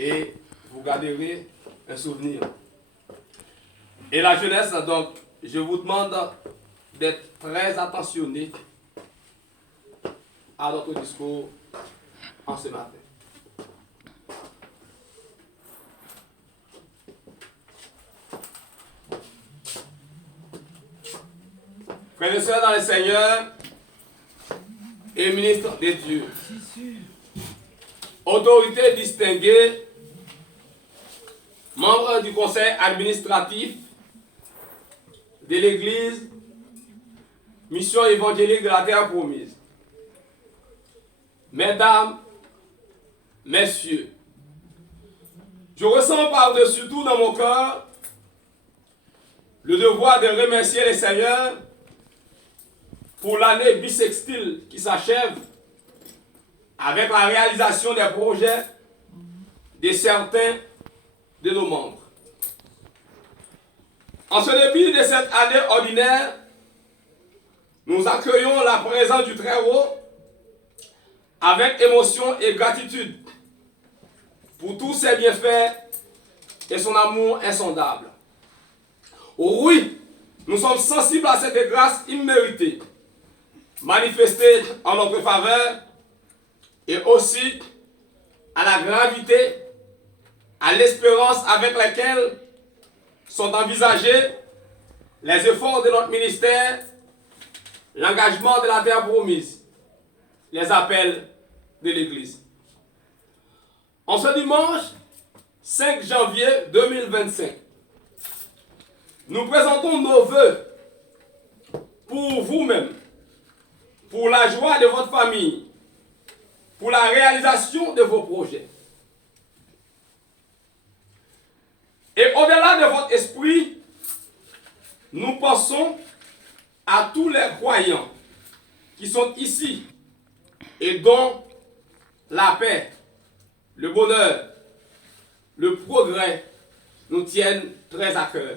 et vous garderez un souvenir. Et la jeunesse, donc, je vous demande d'être très attentionné à notre discours en ce matin. Frères et sœurs dans le Seigneur et ministres de Dieu, autorités distinguées, membres du conseil administratif de l'Église, mission évangélique de la terre promise. Mesdames, messieurs, je ressens par-dessus tout dans mon cœur le devoir de remercier le Seigneur pour l'année bissextile qui s'achève avec la réalisation des projets de certains de nos membres. En ce début de cette année ordinaire, nous accueillons la présence du Très-Haut avec émotion et gratitude pour tous ses bienfaits et son amour insondable. Oui, nous sommes sensibles à cette grâce imméritée, manifestée en notre faveur, et aussi à la gravité, à l'espérance avec laquelle sont envisagés les efforts de notre ministère, l'engagement de la terre promise, les appels de l'Église. En ce dimanche 5 janvier 2025, nous présentons nos vœux pour vous-même, pour la joie de votre famille, pour la réalisation de vos projets. Et au-delà de votre esprit, nous pensons à tous les croyants qui sont ici et dont la paix, le bonheur, le progrès nous tiennent très à cœur.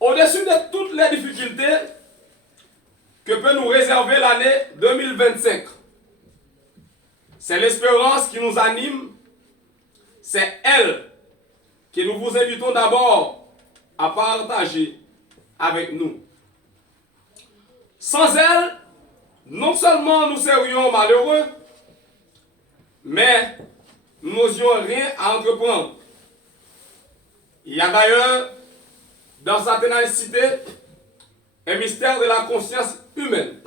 Au-dessus de toutes les difficultés que peut nous réserver l'année 2025, c'est l'espérance qui nous anime, c'est elle que nous vous invitons d'abord à partager avec nous. Sans elle, non seulement nous serions malheureux, mais nous n'osions rien à entreprendre. Il y a d'ailleurs dans sa ténacité un mystère de la conscience humaine.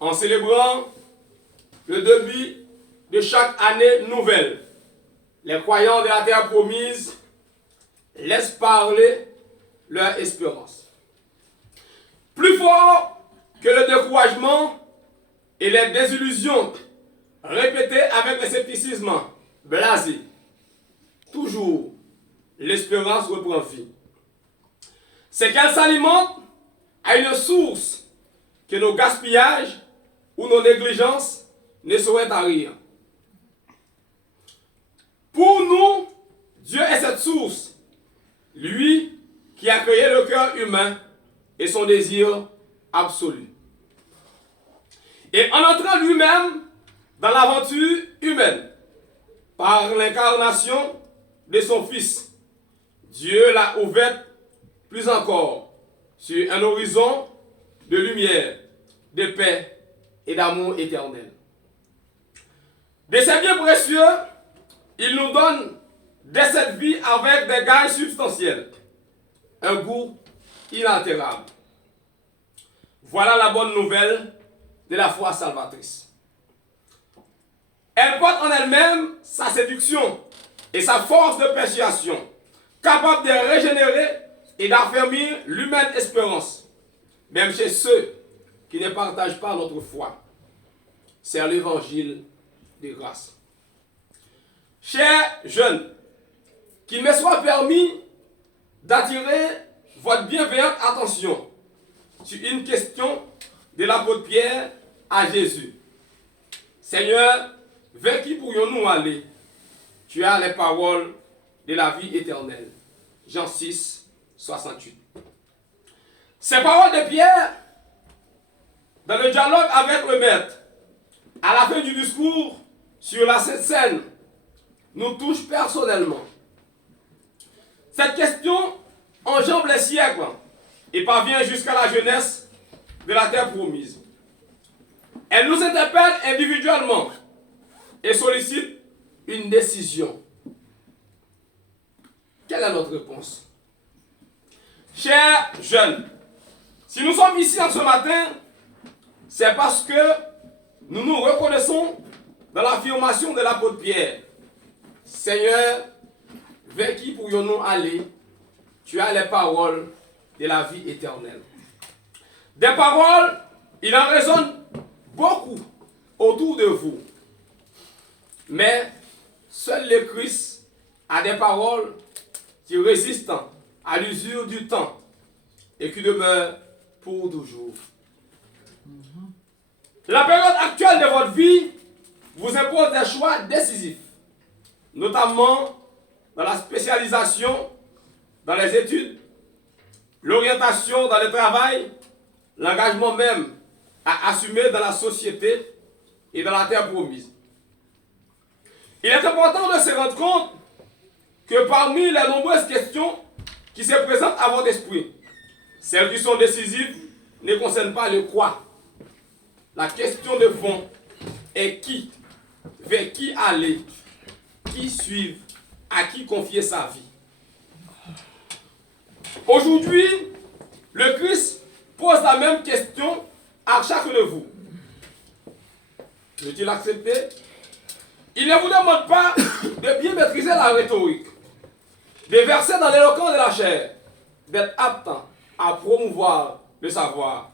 En célébrant le début de chaque année nouvelle, les croyants de la terre promise laissent parler leur espérance. Plus fort que le découragement et les désillusions répétées avec le scepticisme blasé, toujours l'espérance reprend vie. C'est qu'elle s'alimente à une source que nos gaspillages ou nos négligences ne sauraient tarir. Pour nous, Dieu est cette source, lui qui a créé le cœur humain et son désir absolu. Et en entrant lui-même dans l'aventure humaine, par l'incarnation de son Fils, Dieu l'a ouverte plus encore sur un horizon de lumière, de paix et d'amour éternel. De ses biens précieux, il nous donne dès cette vie avec des gages substantiels, un goût inaltérable. Voilà la bonne nouvelle de la foi salvatrice. Elle porte en elle-même sa séduction et sa force de persuasion, capable de régénérer et d'affermir l'humaine espérance, même chez ceux qui ne partagent pas notre foi. C'est l'évangile de grâce. Chers jeunes, qu'il me soit permis d'attirer votre bienveillante attention sur une question de l'apôtre Pierre à Jésus. Seigneur, vers qui pourrions-nous aller? Tu as les paroles de la vie éternelle. Jean 6, 68. Ces paroles de Pierre, dans le dialogue avec le Maître, à la fin du discours sur la Sainte Seine nous touche personnellement. Cette question enjambe les siècles et parvient jusqu'à la jeunesse de la terre promise. Elle nous interpelle individuellement et sollicite une décision. Quelle est notre réponse? Chers jeunes, si nous sommes ici en ce matin, c'est parce que nous nous reconnaissons dans l'affirmation de l'apôtre Pierre. Seigneur, vers qui pourrions-nous aller? Tu as les paroles de la vie éternelle. Des paroles, il en résonne beaucoup autour de vous. Mais seul le Christ a des paroles qui résistent à l'usure du temps et qui demeurent pour toujours. La période actuelle de votre vie vous impose des choix décisifs, notamment dans la spécialisation, dans les études, l'orientation dans le travail, l'engagement même à assumer dans la société et dans la terre promise. Il est important de se rendre compte que parmi les nombreuses questions qui se présentent à votre esprit, celles qui sont décisives ne concernent pas le quoi. La question de fond est qui, vers qui aller, qui suivre, à qui confier sa vie. Aujourd'hui, le Christ pose la même question à chacun de vous. Veut-il accepter? Il ne vous demande pas de bien maîtriser la rhétorique, de verser dans l'éloquence de la chair, d'être apte à promouvoir le savoir.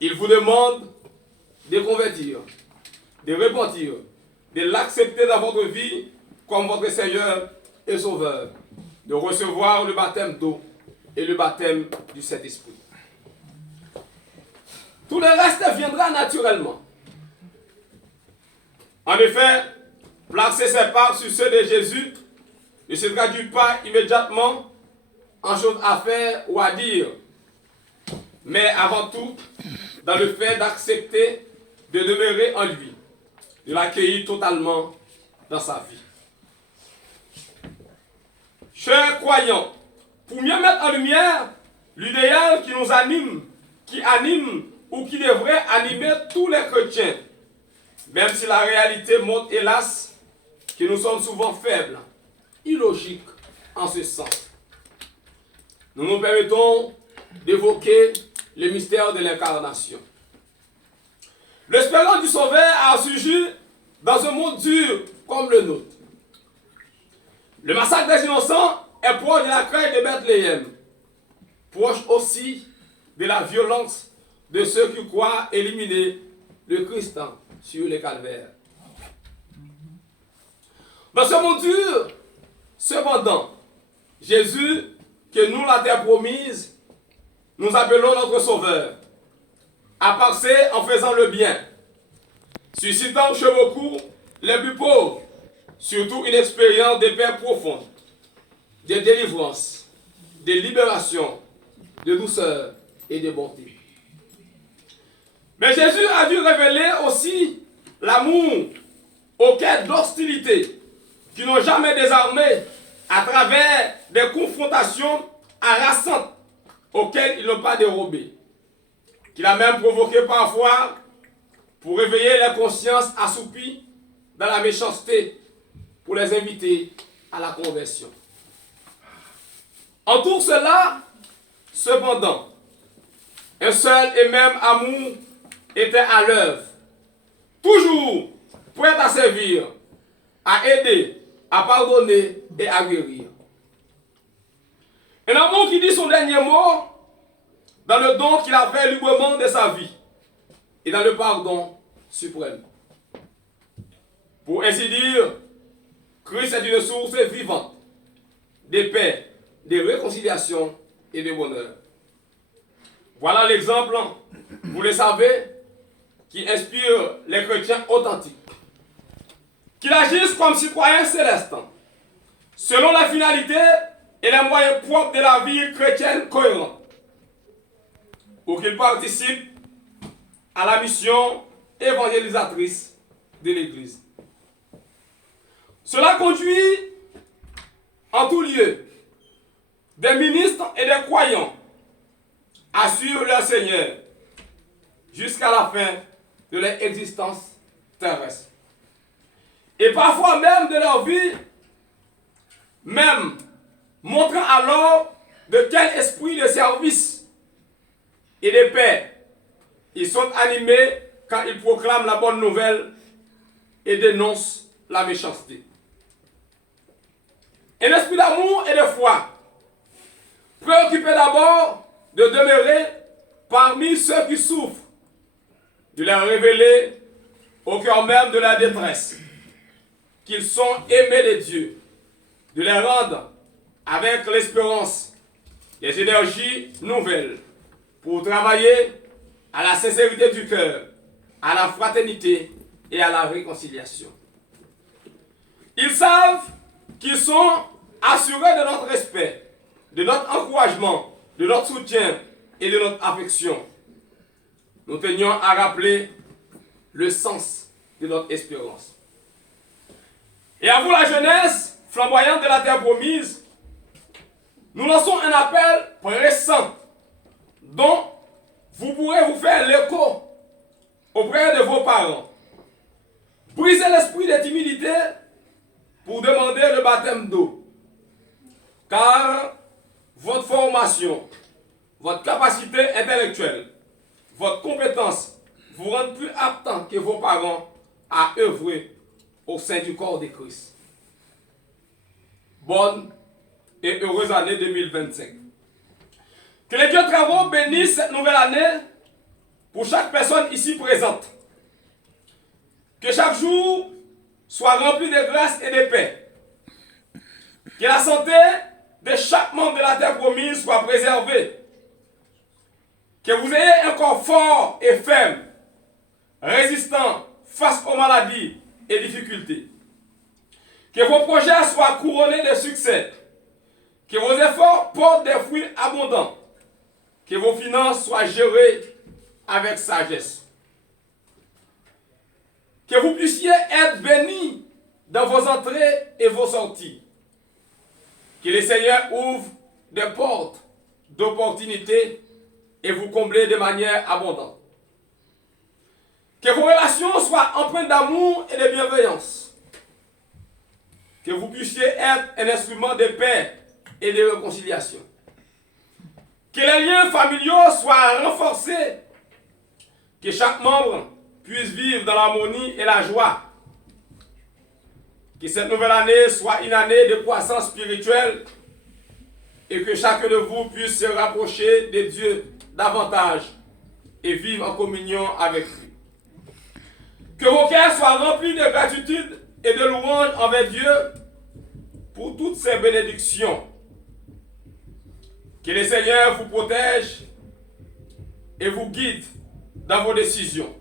Il vous demande de convertir, de repentir, de l'accepter dans votre vie comme votre Seigneur et Sauveur, de recevoir le baptême d'eau et le baptême du Saint-Esprit. Tout le reste viendra naturellement. En effet, placer ses pas sur ceux de Jésus ne se traduit pas immédiatement en choses à faire ou à dire, mais avant tout dans le fait d'accepter de demeurer en lui, de l'accueillir totalement dans sa vie. Chers croyants, pour mieux mettre en lumière l'idéal qui nous anime, qui anime ou qui devrait animer tous les chrétiens, même si la réalité montre hélas que nous sommes souvent faibles, illogiques en ce sens. Nous nous permettons d'évoquer le mystère de l'incarnation. L'espérance du Sauveur a surgi dans un monde dur comme le nôtre. Le massacre des innocents est proche de la crainte de Bethléem, proche aussi de la violence de ceux qui croient éliminer le Christ sur les calvaires. Dans ce monde dur, cependant, Jésus, que nous la terre promise, nous appelons notre Sauveur, à passer en faisant le bien, suscitant chez beaucoup les plus pauvres, surtout une expérience de paix profonde, de délivrance, de libération, de douceur et de bonté. Mais Jésus a dû révéler aussi l'amour aux quêtes d'hostilité qui n'ont jamais désarmé à travers des confrontations harassantes auxquelles ils n'ont pas dérobé, qu'il a même provoqué parfois pour réveiller les consciences assoupies dans la méchanceté pour les inviter à la conversion. En tout cela, cependant, un seul et même amour était à l'œuvre, toujours prêt à servir, à aider, à pardonner et à guérir. Un amour qui dit son dernier mot dans le don qu'il a fait librement de sa vie et dans le pardon suprême. Pour ainsi dire, Christ est une source vivante de paix, de réconciliation et de bonheur. Voilà l'exemple, vous le savez, qui inspire les chrétiens authentiques, qu'ils agissent comme citoyens célestes, selon la finalité et les moyens propres de la vie chrétienne cohérente, pour qu'ils participent à la mission évangélisatrice de l'Église. Cela conduit en tout lieu des ministres et des croyants à suivre leur Seigneur jusqu'à la fin de leur existence terrestre. Et parfois même de leur vie, même montrant alors de quel esprit de service et de paix ils sont animés quand ils proclament la bonne nouvelle et dénoncent la méchanceté. Un esprit d'amour et de foi, préoccupé d'abord de demeurer parmi ceux qui souffrent, de leur révéler au cœur même de la détresse qu'ils sont aimés de Dieu, de les rendre avec l'espérance des énergies nouvelles pour travailler à la sincérité du cœur, à la fraternité et à la réconciliation. Ils savent qu'ils sont assurés de notre respect, de notre encouragement, de notre soutien et de notre affection. Nous tenions à rappeler le sens de notre espérance. Et à vous la jeunesse flamboyante de la terre promise, nous lançons un appel pressant dont vous pourrez vous faire l'écho auprès de vos parents. Brisez l'esprit de timidité pour demander le baptême d'eau. Car votre formation, votre capacité intellectuelle, votre compétence vous rendent plus aptes que vos parents à œuvrer au sein du corps de Christ. Bonne et heureuse année 2025. Que les dieux travaux bénissent cette nouvelle année pour chaque personne ici présente. Que chaque jour soit rempli de grâce et de paix. Que la santé de chaque membre de la terre promise soit préservée. Que vous ayez un corps fort et ferme, résistant face aux maladies et difficultés. Que vos projets soient couronnés de succès. Que vos efforts portent des fruits abondants. Que vos finances soient gérées avec sagesse. Que vous puissiez être bénis dans vos entrées et vos sorties. Que le Seigneur ouvre des portes d'opportunités et vous comble de manière abondante. Que vos relations soient empreintes d'amour et de bienveillance. Que vous puissiez être un instrument de paix et de réconciliation. Que les liens familiaux soient renforcés. Que chaque membre puisse vivre dans l'harmonie et la joie. Que cette nouvelle année soit une année de croissance spirituelle et que chacun de vous puisse se rapprocher de Dieu davantage et vivre en communion avec lui. Que vos cœurs soient remplis de gratitude et de louange envers Dieu pour toutes ces bénédictions. Que le Seigneur vous protège et vous guide dans vos décisions.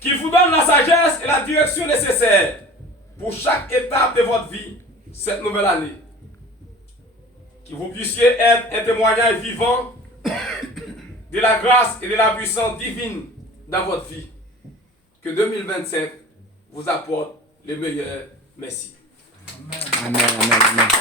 Qu'il vous donne la sagesse et la direction nécessaires pour chaque étape de votre vie cette nouvelle année. Que vous puissiez être un témoignage vivant de la grâce et de la puissance divine dans votre vie. Que 2025 vous apporte le meilleur. Merci. Amen, amen, amen.